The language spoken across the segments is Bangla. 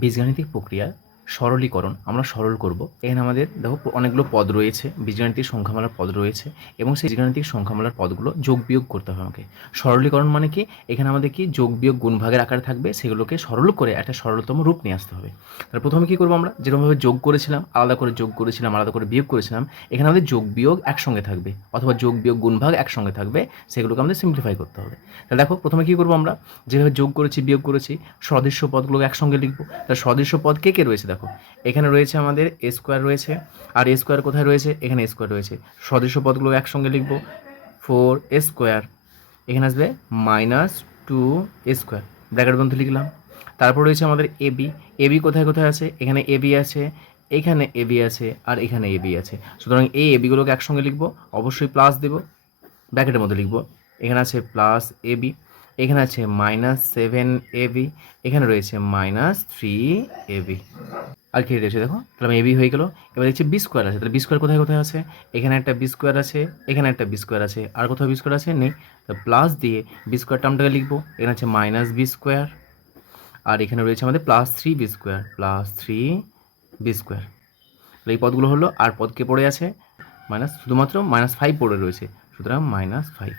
বীজগাণিতিক প্রক্রিয়া সরলীকরণ, আমরা সরল করব। এখানে আমাদের দেখো অনেকগুলো পদ রয়েছে, বীজগাণিতিক সংখ্যামালার পদ রয়েছে, এবং সেই বীজগাণিতিক সংখ্যামালার পদগুলো যোগ বিয়োগ করতে হবে আমাকে। সরলীকরণ মানে কি? এখানে আমাদের কি যোগ বিয়োগ গুণভাগের আকারে থাকবে, সেগুলোকে সরল করে একটা সরলতম রূপ নিয়ে আসতে হবে। তাহলে প্রথমে কী করব আমরা? যেরকমভাবে যোগ করেছিলাম, আলাদা করে যোগ করেছিলাম, আলাদা করে বিয়োগ করেছিলাম, এখানে আমাদের যোগ বিয়োগ একসঙ্গে থাকবে, অথবা যোগ বিয়োগ গুণভাগ একসঙ্গে থাকবে, সেগুলোকে আমাদের সিম্পলিফাই করতে হবে। তাহলে দেখো প্রথমে কী করব আমরা? যেভাবে যোগ করেছি, বিয়োগ করেছি সদৃশ্য পদগুলোকে একসঙ্গে লিখব। তাহলে সদৃশ্য পদ কে কে রয়েছে দেখো? এখানে রয়েছে আমাদের এ স্কোয়ার রয়েছে। আর এ স্কোয়ার কোথায় রয়েছে? এখানে এ স্কোয়ার রয়েছে। সদৃশ্য পদগুলো একসঙ্গে লিখব। ফোর এ স্কোয়ার এখানে আসবে minus two A square bracket বন্ধ লিখলাম। তারপর রয়েছে আমাদের এ বি এ বি কোথায় কোথায় আছে? এখানে এ বি আছে, এখানে এ বি আছে, আর এখানে এ বি আছে। সুতরাং এই এ বিগুলোকে একসঙ্গে লিখব। অবশ্যই প্লাস দেবো। ব্র্যাকেটের মধ্যে লিখব। এখানে আছে প্লাস এ বি এখানে আছে মাইনাস সেভেন এ বি এখানে রয়েছে মাইনাস থ্রি এ বি আর কি রয়েছে দেখো? তাহলে এবি হয়ে গেল। এবার দেখছি বি স্কোয়ার আছে। তাহলে বি স্কোয়ার কোথায় কোথায় আছে? এখানে একটা বি স্কোয়ার আছে, এখানে একটা বি স্কোয়ার আছে। আর কোথাও বি স্কোয়ার আছে? নেই। তো প্লাস দিয়ে বি স্কোয়ার টার্মটাকে লিখব। এখানে আছে মাইনাস বি স্কোয়ার আর এখানে রয়েছে আমাদের plus three B square plus three B square তাহলে এই পদগুলো হলো। আর পদ কে পড়ে আছে? মাইনাস শুধুমাত্র মাইনাস ফাইভ পড়ে রয়েছে। সুতরাং মাইনাস ফাইভ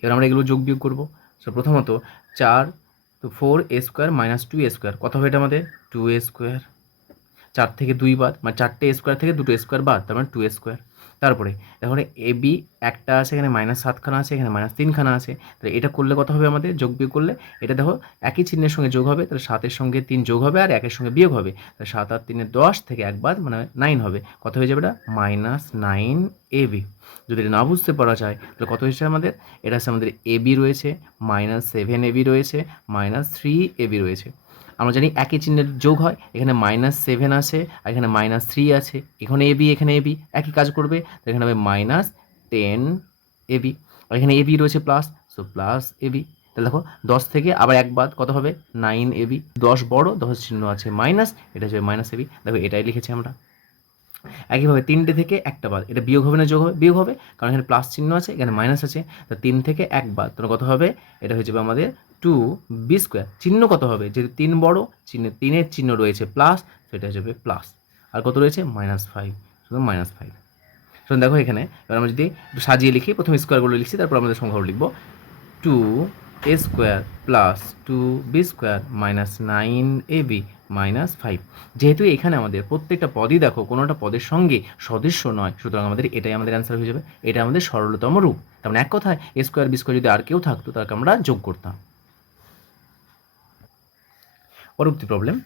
এবার আমরা এগুলো যোগ বিয়োগ করব। সো প্রথমত চার তো four A square minus two A square কত হবে এটা আমাদের? টু এ স্কোয়ার চার থেকে দুই বাদ মানে চারটে স্কোয়ার থেকে দুটো স্কোয়ার বাদ, তার মানে টু স্কোয়ার তারপরে দেখো এ বি একটা আছে, এখানে মাইনাস সাতখানা আছে, এখানে মাইনাস তিনখানা আছে। তাহলে এটা করলে কত হবে আমাদের? যোগ বিয়োগ করলে এটা দেখো একই চিহ্নের সঙ্গে যোগ হবে, তাহলে সাতের সঙ্গে তিন যোগ হবে আর একের সঙ্গে বিয়োগ হবে। তাহলে সাত আর তিনের দশ থেকে একবার মানে নাইন হবে। কত হয়ে যাবে এটা? মাইনাস নাইন এ বি যদি এটা না বুঝতে পারা যায়, তাহলে কত হয়েছে আমাদের? এটা হচ্ছে আমাদের এ বি রয়েছে মাইনাস সেভেন এ বি রয়েছে মাইনাস থ্রি এ বি রয়েছে। আমরা জানি একই চিহ্নের যোগ হয়, এখানে মাইনাস সেভেন আছে, আর এখানে মাইনাস থ্রি আছে। এখানে এ বি এখানে এ বি একই কাজ করবে এখানে হবে মাইনাস টেন এ বি আর এখানে এ বি রয়েছে plus so plus A B তাহলে দেখো, দশ থেকে আবার এক বাদ, কত হবে? নাইন এ বি দশ বড় দশ চিহ্ন আছে মাইনাস এটা হচ্ছে মাইনাস এ বি দেখো, এটাই লিখেছি আমরা। একইভাবে তিনটে থেকে একটা বাদ, এটা বিয়োগ হবে না যোগ হবে? বিয়োগ হবে, কারণ এখানে প্লাস চিহ্ন আছে, এখানে মাইনাস আছে, তো তিন থেকে এক বাদ, তাহলে কত হবে? এটা হয়ে যাবে আমাদের টু বি স্কোয়ার। চিহ্ন কত হবে? যেহেতু তিন বড়, চিহ্ন তিনের চিহ্ন রয়েছে প্লাস সেটা যাবে প্লাস আর কত রয়েছে? মাইনাস ফাইভ শুধু মাইনাস ফাইভ শুনুন দেখো এখানে, এবার আমরা যদি একটু সাজিয়ে লিখি, প্রথমে স্কোয়ারগুলো লিখছি, তারপর আমাদের সংখ্যাগুলো লিখব। Two a square plus two b square minus nine a b minus five যেহেতু এখানে আমাদের প্রত্যেকটা পদই দেখো কোনোটা পদের সঙ্গে সদস্য নয়, সুতরাং আমাদের এটাই আমাদের অ্যান্সার হয়ে যাবে। এটা আমাদের সরলতম রূপ। তার মানে এক কথায় এ স্কোয়ার বি স্কোয়ার যদি আর কেউ থাকতো, তাকে আমরা যোগ করতাম। পরবর্তী প্রবলেম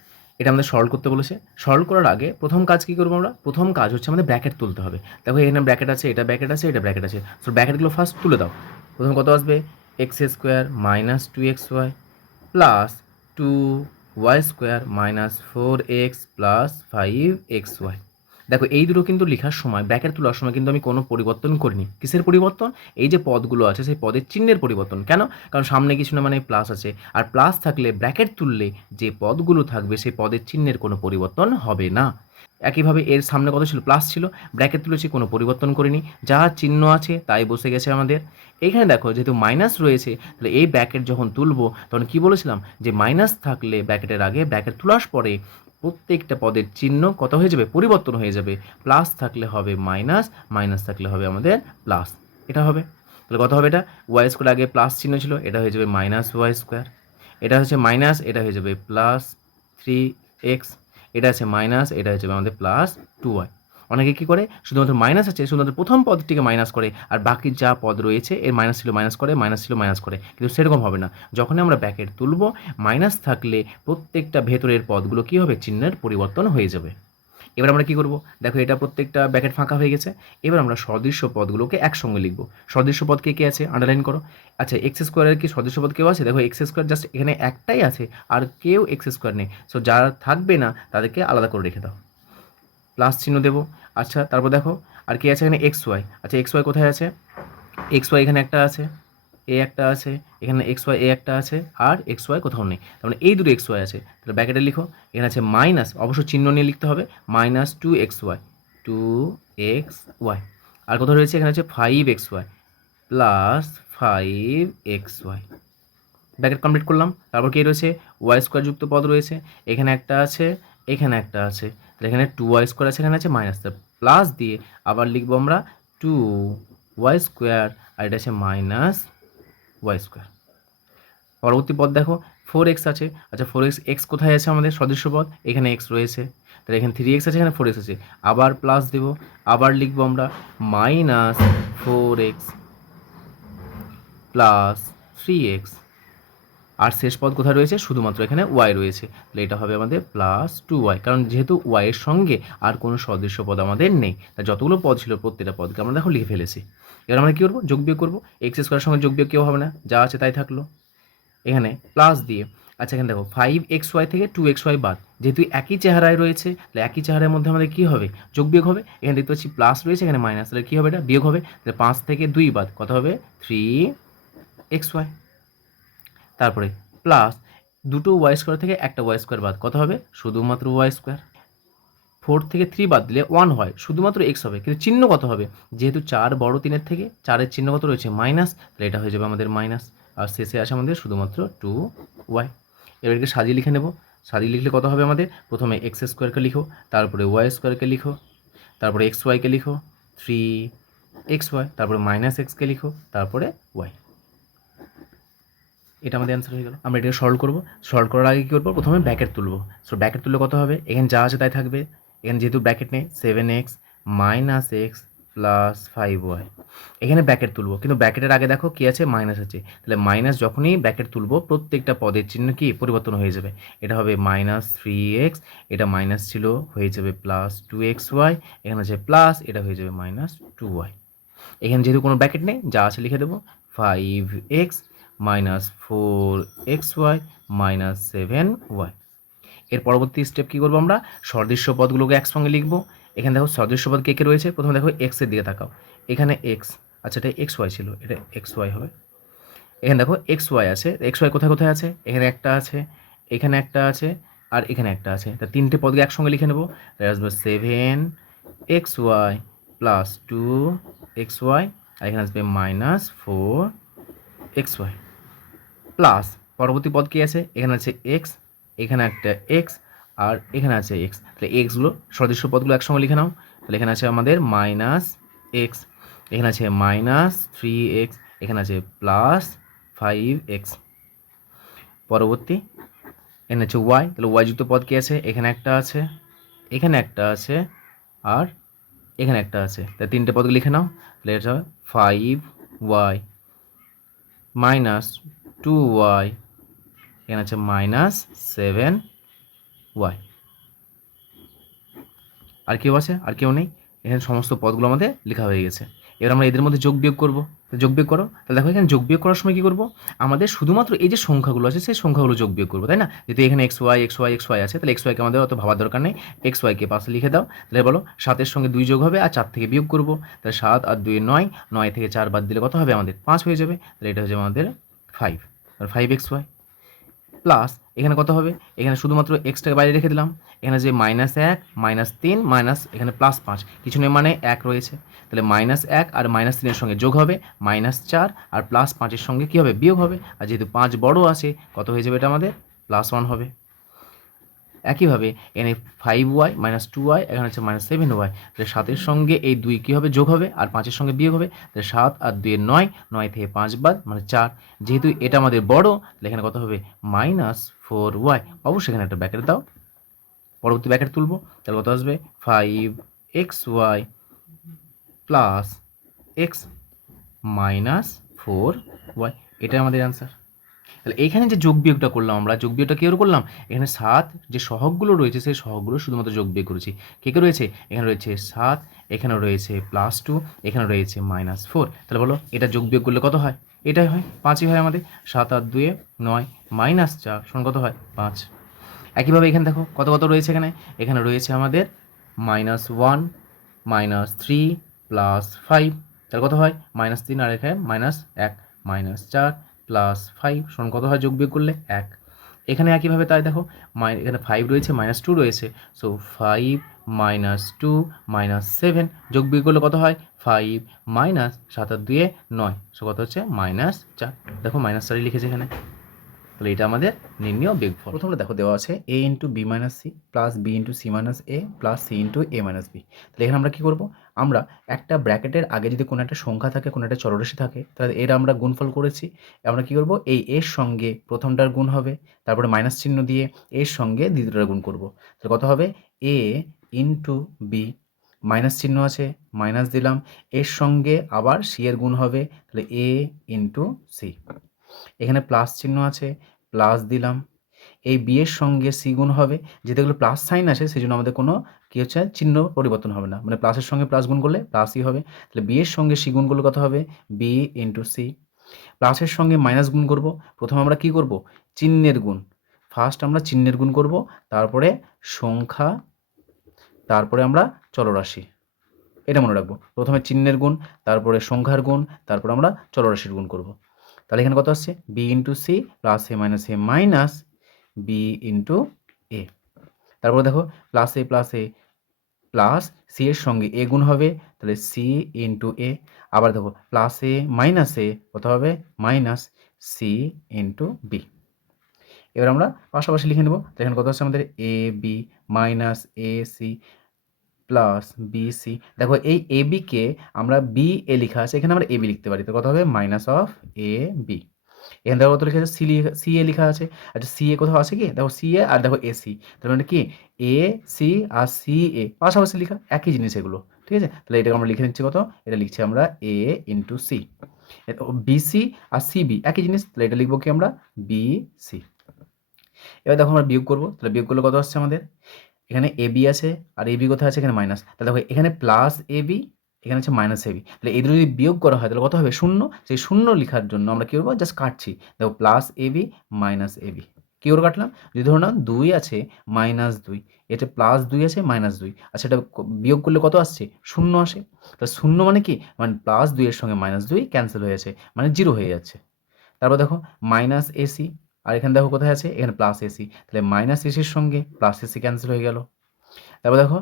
এটা আমাদের সরল করতে বলেছে। সরল করার আগে প্রথম কাজ কী করব আমরা? প্রথম কাজ হচ্ছে আমাদের ব্র্যাকেট তুলতে হবে। দেখো এখানে ব্র্যাকেট আছে, এটা ব্র্যাকেট আছে, এটা ব্র্যাকেট আছে। সো ব্র্যাকেটগুলো ফার্স্ট তুলে দাও। প্রথম কত আসবে? X square minus two x y plus two y square minus four x plus five x y দেখো, এই দুটো কিন্তু লেখার সময় ব্র্যাকেট তোলার সময় কিন্তু আমি কোনো পরিবর্তন করিনি। কিসের পরিবর্তন? এই যে পদগুলো আছে, সেই পদের চিহ্নের পরিবর্তন। কেন? কারণ সামনে কিছু না মানে প্লাস আছে। আর প্লাস থাকলে ব্র্যাকেট তুললে যে পদগুলো থাকবে, সেই পদের চিহ্নের কোনো পরিবর্তন হবে না। একইভাবে এর সামনে কত ছিল? প্লাস ছিল। ব্র্যাকেট তুলেছি কোনো পরিবর্তন করিনি। যা চিহ্ন আছে, তাই বসে গেছে আমাদের। এখানে দেখো, যেহেতু মাইনাস রয়েছে, তাহলে এই ব্র্যাকেট যখন তুলবো, তখন কি বলেছিলাম? যে মাইনাস থাকলে ব্র্যাকেটের আগে ব্র্যাকেট তোলার পরে প্রত্যেকটা পদের চিহ্ন কত হয়ে যাবে? পরিবর্তন হয়ে যাবে। প্লাস থাকলে হবে মাইনাস মাইনাস থাকলে হবে আমাদের প্লাস। এটা হবে। তাহলে কত হবে এটা? ওয়াই স্কোয়ার আগে প্লাস চিহ্ন ছিল, এটা হয়ে যাবে মাইনাস ওয়াই স্কোয়ার। এটা হচ্ছে মাইনাস, এটা হয়ে যাবে প্লাস থ্রি এক্স। এটা আছে মাইনাস, এটা হয়ে যাবে আমাদের প্লাস টু ওয়াই। অনেকে কী করে? শুধুমাত্র মাইনাস আছে, শুধুমাত্র প্রথম পদটিকে মাইনাস করে, আর বাকি যা পদ রয়েছে, এর মাইনাস ছিল মাইনাস করে মাইনাস ছিল মাইনাস করে। কিন্তু সেরকম হবে না। যখনই আমরা ব্যাকেট তুলব মাইনাস থাকলে প্রত্যেকটা ভেতরের পদগুলো কী হবে? চিহ্নের পরিবর্তন হয়ে যাবে। এবার আমরা কী করব? দেখো এটা প্রত্যেকটা ব্যাকেট ফাঁকা হয়ে গেছে। এবার আমরা সদৃশ্য পদগুলোকে একসঙ্গে লিখব। সদৃশ্য পদ কে কে আছে? আন্ডারলাইন করো। আচ্ছা এক্স স্কোয়ারের কি সদৃশ্য পদ কেউ আছে? দেখো এক্স স্কোয়ার জাস্ট এখানে একটাই আছে, আর কেউ এক্স স্কোয়ার নেই। সো যারা থাকবে না, তাদেরকে আলাদা করে রেখে দাও। প্লাস চিহ্ন দেবো। আচ্ছা তারপর দেখো, আর কি আছে এখানে? এক্স ওয়াই আচ্ছা এক্স ওয়াই কোথায় আছে? এক্স ওয়াই এখানে একটা আছে এ একটা আছে, এখানে এক্স ওয়াই এ একটা আছে, আর এক্স ওয়াই কোথাও নেই। তার মানে এই দুটো এক্স ওয়াই আছে। তাহলে ব্যাকেটে লিখো, এখানে আছে মাইনাস অবশ্য চিহ্ন নিয়ে লিখতে হবে minus two x y two x y আর কোথাও রয়েছে? এখানে আছে five x y plus five x y bracket complete করলাম। তারপর কি রয়েছে? ওয়াই স্কোয়ার যুক্ত পদ রয়েছে। এখানে একটা আছে এখানে একটা আছে, তাহলে এখানে টু ওয়াই স্কোয়ার আছে, এখানে আছে মাইনাস প্লাস দিয়ে আবার লিখব আমরা টু ওয়াই স্কোয়ার আর এটা আছে মাইনাস ওয়াই স্কোয়ার পরবর্তী পদ দেখো ফোর এক্স আছে আচ্ছা ফোর এক্স এক্স কোথায় আছে আমাদের সদৃশ্য পদ? এখানে এক্স রয়েছে, তাহলে এখানে থ্রি এক্স আছে, এখানে ফোর এক্স আছে, আবার প্লাস দেবো, আবার লিখব আমরা minus four x plus three x আর শেষ পদ কোথায় রয়েছে? শুধুমাত্র এখানে ওয়াই রয়েছে। তাহলে এটা হবে আমাদের প্লাস টু ওয়াই কারণ যেহেতু ওয়াইয়ের সঙ্গে আর কোনো সদৃশ্য পদ আমাদের নেই তা যতগুলো পদ ছিল প্রত্যেকটা পদকে আমরা দেখো লিখে ফেলেছি। এবার আমরা কী করব? যোগ বিয়োগ করব। এক্স স্কোয়ারের সঙ্গে যোগ বিয়োগ কেউ হবে না। যা আছে তাই থাকল। এখানে প্লাস দিয়ে। আচ্ছা এখানে দেখো ফাইভ এক্স ওয়াই থেকে টু এক্স ওয়াই বাদ। যেহেতু একই চেহারায় রয়েছে, তাহলে একই চেহারার মধ্যে আমাদের কী হবে? যোগ বিয়োগ হবে। এখানে দেখতে পাচ্ছি প্লাস রয়েছে, এখানে মাইনাস তাহলে কী হবে এটা? বিয়োগ হবে। তাহলে পাঁচ থেকে দুই বাদ। কত হবে? থ্রি এক্স ওয়াই তারপরে প্লাস দুটো ওয়াই স্কোয়ার থেকে একটা ওয়াই স্কোয়ার বাদ। কত হবে? শুধুমাত্র ওয়াই স্কোয়ার ফোর থেকে থ্রি বাদ দিলে ওয়ান হয়, শুধুমাত্র এক্স হবে। কিন্তু চিহ্ন কত হবে? যেহেতু চার বড় তিনের থেকে চারের চিহ্ন কত রয়েছে? মাইনাস তাহলে এটা হয়ে যাবে আমাদের মাইনাস আর শেষে আসে আমাদের শুধুমাত্র টু ওয়াই এবারকে সাজিয়ে লিখে নেব। সাজিয়ে লিখলে কত হবে আমাদের? প্রথমে এক্স স্কোয়ারকে লিখো, তারপরে ওয়াই স্কোয়ারকে লিখো, তারপরে এক্স ওয়াইকে লিখো থ্রি এক্স ওয়াই তারপরে মাইনাস এক্সকে লিখো, তারপরে ওয়াই এটা আমাদের অ্যান্সার হয়ে গেল। আমরা এটাকে সলভ করব। সলভ করার আগে কী করব? প্রথমে ব্র্যাকেট তুলবো। সো ব্র্যাকেট তুললে কত হবে? এখানে যা আছে তাই থাকবে। এখানে যেহেতু ব্র্যাকেট নেই seven x minus x plus five y এখানে ব্র্যাকেট তুলবো। কিন্তু ব্র্যাকেটের আগে দেখো কী আছে? মাইনাস আছে। তাহলে মাইনাস যখনই ব্র্যাকেট তুলবো, প্রত্যেকটা পদের চিহ্ন কি? পরিবর্তন হয়ে যাবে। এটা হবে মাইনাস থ্রি এক্স এটা মাইনাস ছিল, হয়ে যাবে প্লাস টু এক্স ওয়াই এখানে আছে প্লাস এটা হয়ে যাবে মাইনাস টু ওয়াই এখানে যেহেতু কোনো ব্র্যাকেট নেই, যা আছে লিখে দেবো। Five x minus four x y minus seven y এর পরবর্তী স্টেপ কী করব আমরা? সদৃশ্য পদগুলোকে একসঙ্গে লিখব। এখানে দেখো সদৃশ্য পদ কে কে রয়েছে? প্রথমে দেখো এক্সের দিকে তাকাও। এখানে এক্স আচ্ছা এটা এক্স ওয়াই ছিল, এটা এক্স ওয়াই হবে। এখানে দেখো এক্স ওয়াই আছে এক্স ওয়াই কোথায় কোথায় আছে? এখানে একটা আছে, এখানে একটা আছে, আর এখানে একটা আছে। তা তিনটে পদকে একসঙ্গে লিখে নেব। আসবে seven x y plus two x y আর এখানে আসবে minus four x y plus পরবর্তী পদ কী আছে? এখানে আছে এক্স এখানে একটা এক্স আর এখানে আছে এক্স তাহলে এক্সগুলো সদৃশ্য পদগুলো একসঙ্গে লিখে নাও। তাহলে এখানে আছে আমাদের মাইনাস এক্স এখানে আছে মাইনাস থ্রি এক্স এখানে আছে প্লাস ফাইভ এক্স পরবর্তী, এখানে আছে ওয়াই তাহলে ওয়াই যুক্ত পদ কী আছে? এখানে একটা আছে, এখানে একটা আছে, আর এখানে একটা আছে। তাহলে তিনটে পদকে লিখে নাও। তাহলে এটা five y minus two y এখানে আছে মাইনাস সেভেন ওয়াই আর কেউ আছে? আর কেউ নেই? এখানে সমস্ত পদগুলো আমাদের লেখা হয়ে গেছে। এবার আমরা এদের মধ্যে যোগ বিয়োগ করব। যোগ বিয়োগ করো। তাহলে দেখো এখানে যোগ বিয়োগ করার সময় কী করব? আমাদের শুধুমাত্র এই যে সংখ্যাগুলো আছে, সেই সংখ্যাগুলো যোগ বিয়োগ করব, তাই না? যেহেতু এখানে x y x y x y আছে, তাহলে এক্স ওয়াইকে আমাদের অত ভাবার দরকার নেই। এক্স ওয়াইকে পাশে লিখে দাও। তাহলে বলো সাতের সঙ্গে দুই যোগ হবে আর চার থেকে বিয়োগ করব। তাহলে সাত আর দুই নয় নয় থেকে চার বাদ দিলে কত হবে আমাদের? পাঁচ হয়ে যাবে। তাহলে এটা হচ্ছে আমাদের ফাইভ আর ফাইভ এক্স ওয়াই প্লাস এখানে কত হবে? এখানে শুধুমাত্র এক্সটাকে বাইরে রেখে দিলাম। এখানে যে মাইনাস এক মাইনাস তিন মাইনাস এখানে প্লাস পাঁচ। কিছু নেই মানে এক রয়েছে। তাহলে মাইনাস এক আর মাইনাস তিনের সঙ্গে যোগ হবে। মাইনাস চার আর প্লাস পাঁচের সঙ্গে কী হবে? বিয়োগ হবে। আর যেহেতু পাঁচ বড় আছে, কত হয়ে যাবে এটা আমাদের? প্লাস ওয়ান হবে। একইভাবে এখানে five y minus two y এখানে হচ্ছে মাইনাস সেভেন ওয়াই তাহলে সাতের সঙ্গে এই দুই কী হবে? যোগ হবে, আর পাঁচের সঙ্গে বিয়োগ হবে। তাহলে সাত আর দুইয়ের নয় নয় থেকে পাঁচ বাদ মানে চার। যেহেতু এটা আমাদের বড়, তাহলে এখানে কত হবে? মাইনাস ফোর ওয়াই অবশ্যই এখানে একটা ব্যাকেট দাও। পরবর্তী ব্যাকেট তুলবো। তাহলে কত আসবে? Five x y plus x minus four y এটা আমাদের অ্যান্সার তাহলে এখানে যে যোগ বিয়োগটা করলাম আমরা, যোগ বিয়োগটা কী করলাম? এখানে সাত যে সহগগুলো রয়েছে, সেই সহগগুলো শুধুমাত্র যোগ বিয়োগ করেছি। কে কে রয়েছে? এখানে রয়েছে সাত, এখানে রয়েছে প্লাস টু এখানে রয়েছে মাইনাস ফোর তাহলে বলো, এটা যোগ বিয়োগ করলে কত হয়? এটাই হয়, পাঁচই হয় আমাদের। সাত আর দুয়ে নয় মাইনাস চার শোন কত হয়? পাঁচ। একইভাবে এখানে দেখো, কত কত রয়েছে এখানে? এখানে রয়েছে আমাদের minus one minus three plus five তাহলে কত হয়? মাইনাস তিন, আর এখানে মাইনাস এক মাইনাস চার। প্লাস ফাইভ শোন কত হয়? যোগ বিয়োগ করলে এক। এখানে একইভাবে তাই দেখো মাই এখানে ফাইভ রয়েছে মাইনাস টু রয়েছে। So five minus two minus seven যোগ বিয়োগ করলে কত হয়? ফাইভ মাইনাস সাত আর দুয়ে নয়। সো কত হচ্ছে? মাইনাস চার। দেখো মাইনাস চারই লিখেছে এখানে। তাহলে এটা আমাদের নির্ণয় বিয়োগফল। প্রথমে দেখো, দেওয়া আছে a into b minus c plus b into c minus a plus c into a minus b তাহলে এখানে আমরা কী করব? আমরা একটা ব্র্যাকেটের আগে যদি কোনো একটা সংখ্যা থাকে, কোনো একটা চলরাশি থাকে, তাহলে এর আমরা গুণফল করেছি। আমরা কী করব? এই এর সঙ্গে প্রথমটার গুণ হবে, তারপরে মাইনাস চিহ্ন দিয়ে এর সঙ্গে দ্বিতীয়টার গুণ করব। তাহলে কত হবে? এ ইন্টু বি মাইনাস চিহ্ন আছে মাইনাস দিলাম। এর সঙ্গে আবার সি এর গুণ হবে, তাহলে এ ইন্টু সি এখানে প্লাস চিহ্ন আছে প্লাস দিলাম। এই বি এর সঙ্গে সি হবে এগুলো প্লাস সাইন আছে সেই জন্য আমাদের কোনো কী হচ্ছে, চিহ্ন পরিবর্তন হবে না। মানে প্লাসের সঙ্গে প্লাস গুণ করলে প্লাসই হবে। তাহলে বি এর সঙ্গে সি করলে কত হবে? বি ইন্টু সি প্লাসের সঙ্গে মাইনাস গুণ করব। প্রথমে আমরা কি করব? চিহ্নের গুণ। ফার্স্ট আমরা চিহ্নের গুণ করব, তারপরে সংখ্যা, তারপরে আমরা চলরাশি। এটা মনে রাখব। প্রথমে চিহ্নের গুণ, তারপরে সংখ্যার গুণ, তারপরে আমরা চলরাশির গুণ করব। তাহলে এখানে কত আসছে? B into c plus a minus a minus b into a তারপরে দেখো plus a plus a plus c এর সঙ্গে এ গুণ হবে, তাহলে সি ইন্টু এ আবার দেখো প্লাস এ মাইনাস এ কত হবে? মাইনাস সি ইন্টু বি এবার আমরা পাশাপাশি লিখে নেব। এখানে কত হচ্ছে আমাদের? A b minus a c plus b c দেখো, এই এ বিকে আমরা বি এ লেখা আছে, এখানে আমরা এ বি লিখতে পারি। তো কত হবে মাইনাস অফ এ বি এখানে দেখো কত লিখা আছে? সি সি এ লেখা আছে। আচ্ছা সি এ কোথাও আছে কি? দেখো সি এ আর দেখো এ সি তার মানে কি? এ সি আর সি এ পাশাপাশি লেখা, একই জিনিস এগুলো। ঠিক আছে? তাহলে এটাকে আমরা লিখে নিচ্ছি কত? এটা লিখছি আমরা এ ইন্টু সি বিসি আর সিবি একই জিনিস। তাহলে এটা লিখব কি আমরা? বি সি এবার দেখো আমরা বিয়োগ করব। তাহলে বিয়োগ করলে কত আসছে আমাদের? এখানে এ বি আছে, আর এ বি কোথায় আছে? এখানে মাইনাস তাহলে দেখো, এখানে প্লাস এ বি এখানে হচ্ছে মাইনাস এ বি তাহলে এদের যদি বিয়োগ করা হয়, তাহলে কত হবে? শূন্য। সেই শূন্য লেখার জন্য আমরা কী করব? জাস্ট কাটছি। দেখো plus a b minus a b কী করে কাটলাম? যদি ধরো না দুই আছে মাইনাস দুই। এটা প্লাস দুই আছে মাইনাস দুই। আর সেটা বিয়োগ করলে কত আসছে? শূন্য আসে। তাহলে শূন্য মানে কি? মানে প্লাস দুইয়ের সঙ্গে মাইনাস দুই ক্যান্সেল হয়ে যাচ্ছে। মানে জিরো হয়ে যাচ্ছে। তারপর দেখো মাইনাস এসি আর এখানে দেখো কোথায় আছে? এখানে প্লাস এসি তাহলে মাইনাস এসির সঙ্গে প্লাস এসি ক্যান্সেল হয়ে গেল। তারপর দেখো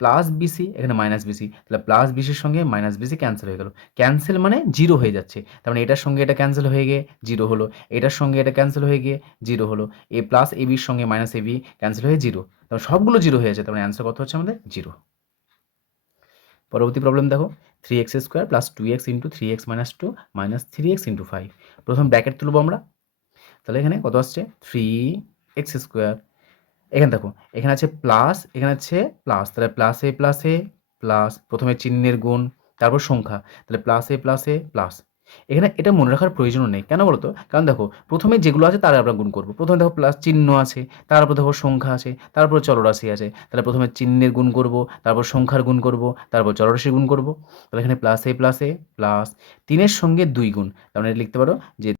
প্লাস বিসি এখানে মাইনাস বিসি তাহলে প্লাস বিসির সঙ্গে মাইনাস বিসি ক্যান্সেল হয়ে গেল। ক্যান্সেল মানে জিরো হয়ে যাচ্ছে। তার মানে এটার সঙ্গে এটা ক্যান্সেল হয়ে গিয়ে জিরো হলো। এটার সঙ্গে এটা ক্যান্সেল হয়ে গিয়ে জিরো হলো। এ প্লাস এ বির সঙ্গে মাইনাস এ বি ক্যান্সেল হয়ে জিরো তারপর সবগুলো জিরো হয়ে যাচ্ছে। তার মানে অ্যান্সার কত হচ্ছে আমাদের? জিরো পরবর্তী প্রবলেম দেখো। Three x square plus two x into three x minus two minus three x into five প্রথম ব্র্যাকেট তুলবো আমরা। তাহলে এখানে কত আসছে? থ্রি এক্স স্কোয়ার এখানে দেখো, এখানে আছে প্লাস এখানে আছে প্লাস তাহলে প্লাস প্লাস প্লাস প্রথমে চিহ্নের গুণ, তারপর সংখ্যা। তাহলে প্লাস প্লাস প্লাস এখানে এটা মনে রাখার প্রয়োজনও নেই। কেন বলতো? কারণ দেখো, প্রথমে যেগুলো আছে তারা আমরা গুণ করব। প্রথমে দেখো প্লাস চিহ্ন আছে, তারপর দেখো সংখ্যা আছে, তারপর চলরাশি আছে। তাহলে প্রথমে চিহ্নের গুণ করব, তারপর সংখ্যার গুণ করব, তারপর চলরাশির গুণ করব। তাহলে এখানে প্লাস প্লাস প্লাস তিনের সঙ্গে দুই গুণ। তাহলে এটা লিখতে পারো যে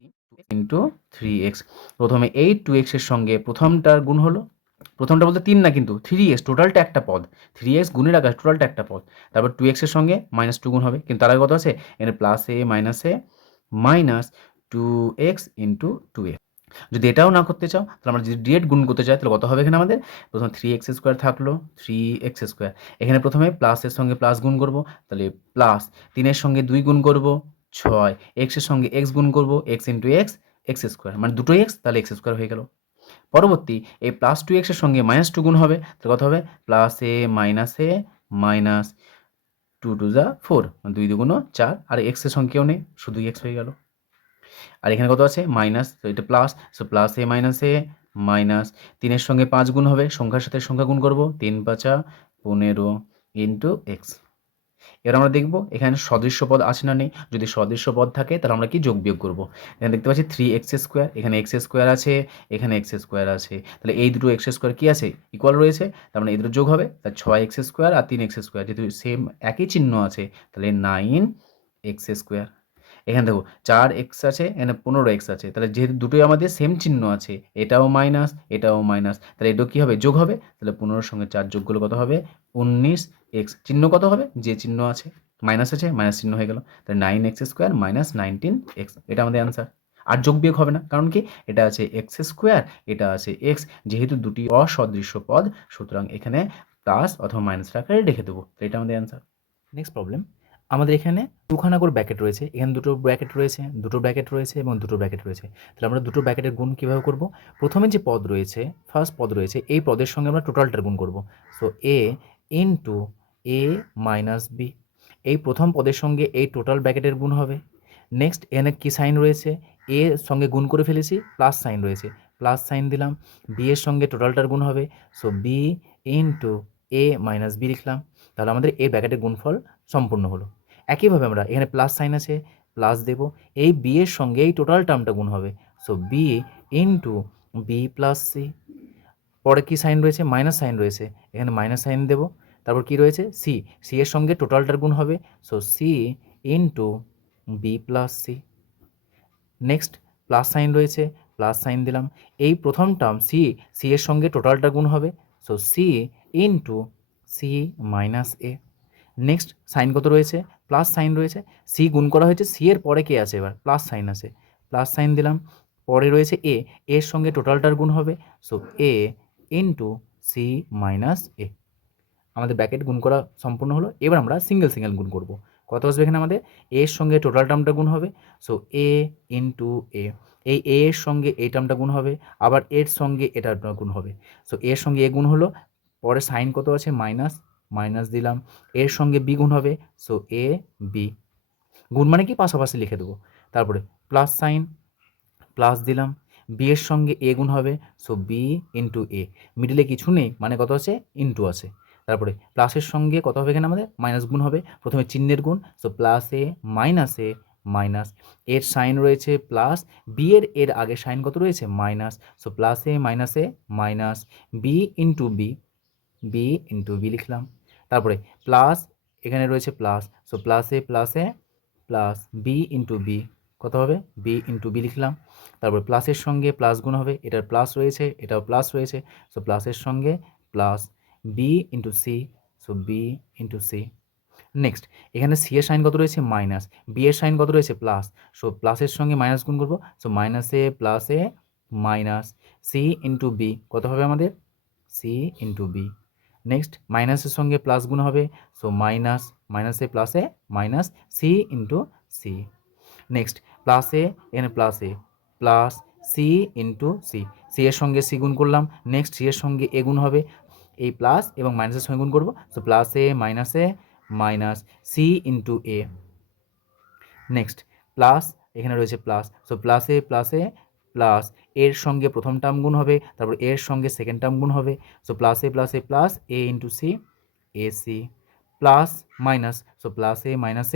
ইন্টু থ্রি এক্স প্রথমে এই টু এক্সের সঙ্গে প্রথমটার গুণ হলো, প্রথমটা বলতে তিন না কিন্তু থ্রি এক্স টোটালটা একটা পদ। থ্রি এক্স গুণের আকাশ টোটালটা একটা পদ। তারপর টু এক্সের সঙ্গে মাইনাস টু গুণ হবে। কিন্তু তার আগে কত আছে? এখানে plus a minus a minus two x into two x যদি এটাও না করতে চাও, তাহলে আমরা যদি ডিরেক্ট গুণ করতে চাই, তাহলে কত হবে এখানে আমাদের? প্রথমে থ্রি এক্স স্কোয়ার থাকল থ্রি এক্স স্কোয়ার এখানে প্রথমে প্লাসের সঙ্গে প্লাস গুণ করব, তাহলে প্লাস তিনের সঙ্গে দুই গুণ করব ছয়। এক্সের সঙ্গে এক্স গুণ করব x into x x square মানে দুটো এক্স তাহলে এক্স স্কোয়ার হয়ে গেল। পরবর্তী, এই প্লাস টু এক্সের সঙ্গে মাইনাস টু গুণ হবে, তাহলে কত হবে? Plus a minus a minus two two যা ফোর দুই দুগুণ চার। আর এক্সের কেউ নেই শুধু এক্স হয়ে গেল। আর এখানে কত আছে? মাইনাস তো এটা plus so plus a minus a minus তিনের সঙ্গে পাঁচ গুণ হবে, সংখ্যার সাথে সংখ্যা গুণ করব, তিন পাঁচা পনেরো ইন্টু এক্স এবার আমরা দেখব এখানে সদৃশ্য পদ আছে না নেই। যদি সদৃশ্য পদ থাকে, তাহলে আমরা কি যোগ বিয়োগ করব? এখানে দেখতে পাচ্ছি থ্রি এক্স স্কোয়ার এখানে এক্স স্কোয়ার আছে, এখানে এক্স স্কোয়ার আছে। তাহলে এই দুটো এক্স স্কোয়ার কী আছে? ইকুয়াল রয়েছে, তার মানে এই দুটো যোগ হবে তার ছয় এক্স স্কোয়ার আর তিন এক্স স্কোয়ার যেহেতু সেম একই চিহ্ন আছে, তাহলে নাইন এক্স স্কোয়ার এখানে দেখো, চার এক্স আছে, এখানে পনেরো এক্স আছে। তাহলে যেহেতু দুটোই আমাদের সেম চিহ্ন আছে, এটাও মাইনাস এটাও মাইনাস তাহলে এটাও কী হবে? যোগ হবে। তাহলে পনেরোর সঙ্গে চার যোগ করলে কত হবে? উনিশ এক্স চিহ্ন কত হবে? যে চিহ্ন আছে। মাইনাস আছে মাইনাস চিহ্ন হয়ে গেল। তাহলে nine x square minus nineteen x এটা আমাদের অ্যান্সার আর যোগ বিয়োগ হবে না। কারণ কি? এটা আছে এক্স স্কোয়ার এটা আছে এক্স যেহেতু দুটি অসদৃশ্য পদ, সুতরাং এখানে প্লাস অথবা মাইনাস আকারে রেখে দেবো। এটা আমাদের অ্যান্সার নেক্সট প্রবলেম আমাদের এখানে দুখানা করে ব্র্যাকেট রয়েছে। এখানে দুটো ব্র্যাকেট রয়েছে, দুটো ব্র্যাকেট রয়েছে এবং দুটো ব্র্যাকেট রয়েছে। তাহলে আমরা দুটো ব্র্যাকেটের গুণ কীভাবে করব? প্রথমে যে পদ রয়েছে ফার্স্ট পদ রয়েছে, এই পদের সঙ্গে আমরা টোটালটার গুণ করব। So a into a minus b এই প্রথম পদের সঙ্গে এই টোটাল ব্র্যাকেটের গুণ হবে। নেক্সট এখানে কী সাইন রয়েছে? এ সঙ্গে গুণ করে ফেলেছি প্লাস সাইন রয়েছে। প্লাস সাইন দিলাম বি এর সঙ্গে টোটালটার গুণ হবে। So b into a minus b লিখলাম। তাহলে আমাদের এই ব্র্যাকেটের গুণফল সম্পূর্ণ হলো। একইভাবে আমরা এখানে প্লাস সাইন আছে প্লাস দেব। এই বি এর সঙ্গে এই টোটাল টার্মটা গুণ হবে। So b into b plus c পরে কী সাইন রয়েছে? মাইনাস সাইন রয়েছে। এখানে মাইনাস সাইন দেব। তারপর কি রয়েছে? সি সি এর সঙ্গে টোটালটার গুণ হবে। So c into b plus c next plus sign রয়েছে। প্লাস সাইন দিলাম। এই প্রথম টার্ম সি সি এর সঙ্গে টোটালটা গুণ হবে। So c into c minus a next sign কত রয়েছে? প্লাস সাইন রয়েছে। সি গুণ করা হয়েছে। সি এর পরে কে আছে এবার? প্লাস সাইন আছে। প্লাস সাইন দিলাম। পরে রয়েছে এ এর সঙ্গে টোটালটার গুণ হবে। So a into c minus a আমাদের ব্যাকেট গুণ করা সম্পূর্ণ হলো। এবার আমরা সিঙ্গেল সিঙ্গেল গুণ করব। কত আসবে এখানে আমাদের? এ এর সঙ্গে টোটাল টার্মটা গুণ হবে। সো এ ইন্টু এ এই এ এর সঙ্গে এই টার্মটা গুণ হবে। আবার এর সঙ্গে এটা গুণ হবে। সো এর সঙ্গে এ গুণ হলো। পরে সাইন কত আছে? মাইনাস মাইনাস দিলাম। এর সঙ্গে বি গুণ হবে। সো এ বি গুণ মানে কি? পাশাপাশি লিখে দেবো। তারপরে প্লাস সাইন প্লাস দিলাম। বি এর সঙ্গে এ গুণ হবে। সো বি ইন্টু এ মিডিলে কিছু নেই। মানে কত আছে? ইন্টু আছে। তারপরে প্লাসের সঙ্গে কত হবে এখানে আমাদের? মাইনাস গুণ হবে। প্রথমে চিহ্নের গুণ। সো প্লাস মাইনাস মাইনাস এর সাইন রয়েছে প্লাস বি এর এর আগে সাইন কত রয়েছে? Minus so plus minus minus b into b b into b লিখলাম। তারপরে প্লাস এখানে রয়েছে plus so plus plus plus b into b কত হবে? বি ইন্টু বি লিখলাম। তারপর প্লাসের সঙ্গে প্লাস গুণ হবে। এটার প্লাস রয়েছে, এটাও প্লাস রয়েছে। সো প্লাসের সঙ্গে plus b into c so b into c next এখানে সি এর সাইন কত রয়েছে? মাইনাস। বি এর সাইন কত রয়েছে? প্লাস। সো প্লাসের সঙ্গে মাইনাস গুণ করব। So minus, plus minus. C into b কত হবে আমাদের? সি ইন্টু বি নেক্সট মাইনাসের সঙ্গে প্লাস গুণ হবে। সো মাইনাস, মাইনাসে প্লাসে minus c into c next plus, এখানে plus plus c into c c এর সঙ্গে সি গুণ করলাম। নেক্সট সি এর সঙ্গে এ গুণ হবে। এই প্লাস এবং মাইনাসের সঙ্গে গুণ করব। So plus minus minus c into a next plus এখানে রয়েছে plus so plus plus plus এর সঙ্গে প্রথম টার্ম গুণ হবে, তারপর এর সঙ্গে সেকেন্ড টার্ম গুণ হবে। So plus plus plus a into c a c plus minus so plus minus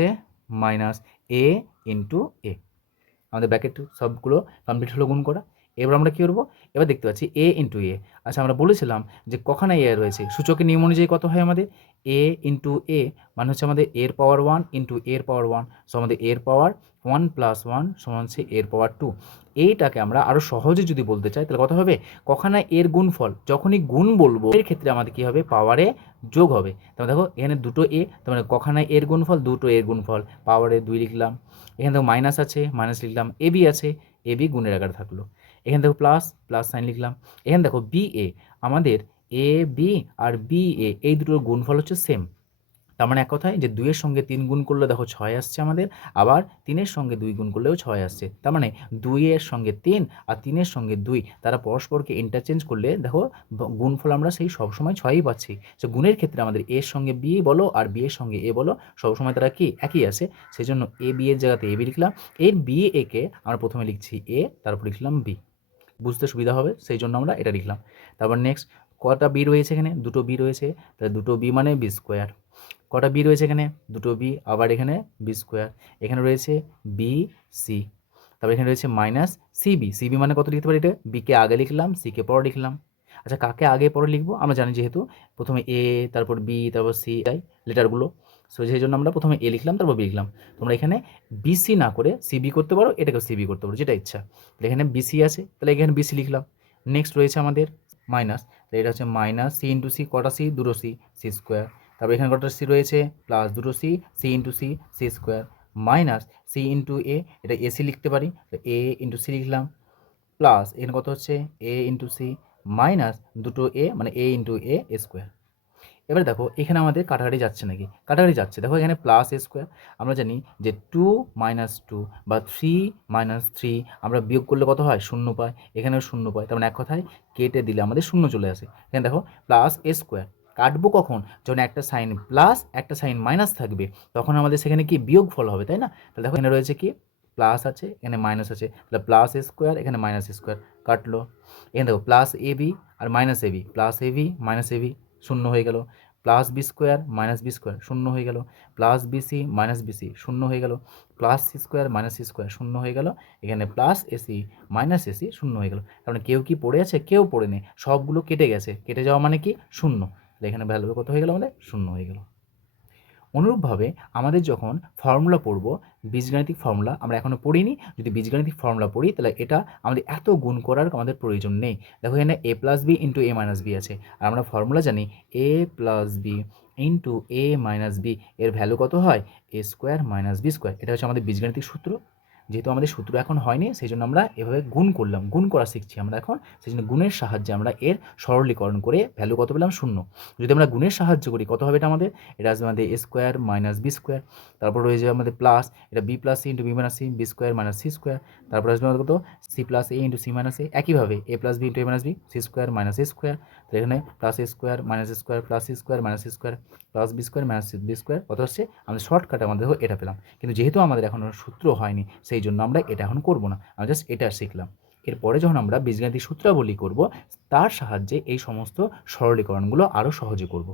minus a into a আমাদের ব্র্যাকেট সবগুলো কমপ্লিট হলো, গুণ করা। এবার আমরা কী করব? এবার দেখতে পাচ্ছি এ ইন্টু এ আচ্ছা আমরা বলেছিলাম যে কখানা এ রয়েছে? সূচকের নিয়ম অনুযায়ী কত হয় আমাদের? এ ইন্টু এ মানে হচ্ছে আমাদের এর পাওয়ার ওয়ান ইন্টু এর পাওয়ার ওয়ান সো আমাদের এর পাওয়ার ওয়ান প্লাস ওয়ান সমান হচ্ছে এর পাওয়ার টু এইটাকে আমরা আরও সহজে যদি বলতে চাই, তাহলে কত হবে? কখানা এর গুণফল? যখনই গুণ বলব, এর ক্ষেত্রে আমাদের কী হবে? পাওয়ারে যোগ হবে। তাহলে দেখো, এখানে দুটো এ তার মানে কখানা এর গুণফল? দুটো এর গুণফল। পাওয়ারে দুই লিখলাম। এখানে দেখো মাইনাস আছে মাইনাস লিখলাম এ বি আছে এ বি গুণের আকারে থাকল। এখানে দেখো প্লাস প্লাস সাইন লিখলাম। এখানে দেখো বি এ আমাদের A B R B A এই দুটোর গুণফল হচ্ছে সেম তার মানে এক কথায় যে দুইয়ের সঙ্গে তিন গুণ করলে দেখো ছয় আসছে আমাদের, আবার তিনের সঙ্গে দুই গুণ করলেও ছয় আসছে। তার মানে দুইয়ের সঙ্গে তিন আর তিনের সঙ্গে দুই, তারা পরস্পরকে ইন্টারচেঞ্জ করলে দেখো গুণফল আমরা সেই সবসময় ছয়ই পাচ্ছি। সে গুণের ক্ষেত্রে আমাদের এর সঙ্গে বি বলো আর বি এর সঙ্গে এ বলো, সবসময় তারা কি? একই আছে সেই জন্য এ বি এর জায়গাতে এ বি লিখলাম। এর বি একে আমরা প্রথমে লিখছি এ তারপর লিখলাম বি বুঝতে সুবিধা হবে, সেই জন্য আমরা এটা লিখলাম। তারপর নেক্সট কটা বি রয়েছে এখানে? দুটো বি রয়েছে, তাহলে দুটো বি মানে বি স্কোয়ার কটা বি রয়েছে এখানে? দুটো বি আবার এখানে বি স্কোয়ার এখানে রয়েছে বি সি তারপর এখানে রয়েছে মাইনাস সিবি সিবি মানে কত লিখতে পারি এটা? বিকে আগে লিখলাম সিকে পরে লিখলাম। আচ্ছা কাকে আগে পরে লিখব? আমরা জানি যেহেতু প্রথমে এ তারপর বি তারপর সি তাই লেটারগুলো। সো সেই জন্য আমরা প্রথমে এ লিখলাম, তারপর বি লিখলাম। তোমরা এখানে বিসি না করে সিবি করতে পারো এটাকে সিবি করতে পারো, যেটা ইচ্ছা। তাহলে এখানে বিসি আছে, তাহলে এখানে বিসি লিখলাম। নেক্সট রয়েছে আমাদের মাইনাস তাহলে এটা হচ্ছে মাইনাস সি ইন্টু সি কটা সি দুটো সি সি স্কোয়ার তারপর এখানে কটা সি রয়েছে? প্লাস দুটো c c into c c square minus c into a এটা এসি লিখতে পারি। এ ইন্টু সি লিখলাম। প্লাস এখানে কত হচ্ছে? এ ইন্টু সি মাইনাস দুটো এ মানে এ ইন্টু এ স্কোয়ার এবার দেখো, এখানে আমাদের কাটাকাটি যাচ্ছে নাকি? কাটাকাটি যাচ্ছে। দেখো এখানে প্লাস এ স্কোয়ার আমরা জানি যে টু মাইনাস টু বা থ্রি মাইনাস থ্রি আমরা বিয়োগ করলে কত হয়? শূন্য পাই। এখানেও শূন্য পাই। তার মানে এক কথায় কেটে দিলে আমাদের শূন্য চলে আসে। এখানে দেখো প্লাস এ স্কোয়ার কাটবো কখন? যখন একটা সাইন প্লাস একটা সাইন মাইনাস থাকবে, তখন আমাদের সেখানে কি বিয়োগ ফল হবে, তাই না? তাহলে দেখো, এখানে রয়েছে কি? প্লাস আছে, এখানে মাইনাস আছে। তাহলে প্লাস স্কোয়ার এখানে মাইনাস স্কোয়ার কাটলো। এখানে দেখো plus A B R minus a b plus a b minus a b শূন্য হয়ে গেল। Plus b square minus b square শূন্য হয়ে গেল। প্লাস বিসি মাইনাস বিসি শূন্য হয়ে গেল। Plus c square minus c square শূন্য হয়ে গেল। এখানে প্লাস এসি মাইনাস এসি শূন্য হয়ে গেল। তার মানে কেউ কি পড়ে আছে? কেউ পড়ে নেই। সবগুলো কেটে গেছে। কেটে যাওয়া মানে কি? শূন্য। এখানে ভ্যালু কত হয়ে গেল? আমাদের শূন্য হয়ে গেল। অনুরূপভাবে আমাদের যখন ফর্মুলা পড়ব, বীজগাণিতিক ফর্মুলা আমরা এখনও পড়িনি, যদি বীজগাণিতিক ফর্মুলা পড়ি, তাহলে এটা আমাদের এত গুণ করার আমাদের প্রয়োজন নেই। দেখো এখানে a plus b into a minus b আছে, আর আমরা ফর্মুলা জানি a plus b into a minus b এর ভ্যালু কত হয়? A square minus b square এটা হচ্ছে আমাদের বীজগাণিতিক সূত্র। যেহেতু আমাদের সূত্র এখন হয়নি সেই জন্য আমরা এভাবে গুণ করলাম। গুণ করা শিখছি আমরা এখন সেই জন্য গুণের সাহায্যে আমরা এর সরলীকরণ করে ভ্যালু কত পেলাম? শূন্য। যদি আমরা গুণের সাহায্য করি, কত হবে এটা আমাদের? এটা আসবে আমাদের a square minus b square তারপর রয়ে যাবে আমাদের প্লাস এটা b plus c into b minus c b square minus c square তারপর আসবে আমাদের কত? C plus a into c minus a একইভাবে a plus b into a minus b c square minus a square তো এখানে plus square minus square plus square minus square plus b square minus b square কত হচ্ছে আমাদের শর্টকাট আমাদের এটা পেলাম। কিন্তু যেহেতু আমাদের এখনও সূত্র হয়নি, সেই জন্য আমরা এটা এখন করব না। আমরা জাস্ট এটা শিখলাম। এরপরে যখন আমরা বীজগাণিতিক সূত্রাবলী করব, তার সাহায্যে এই সমস্ত সরলীকরণগুলো আরও সহজে করব।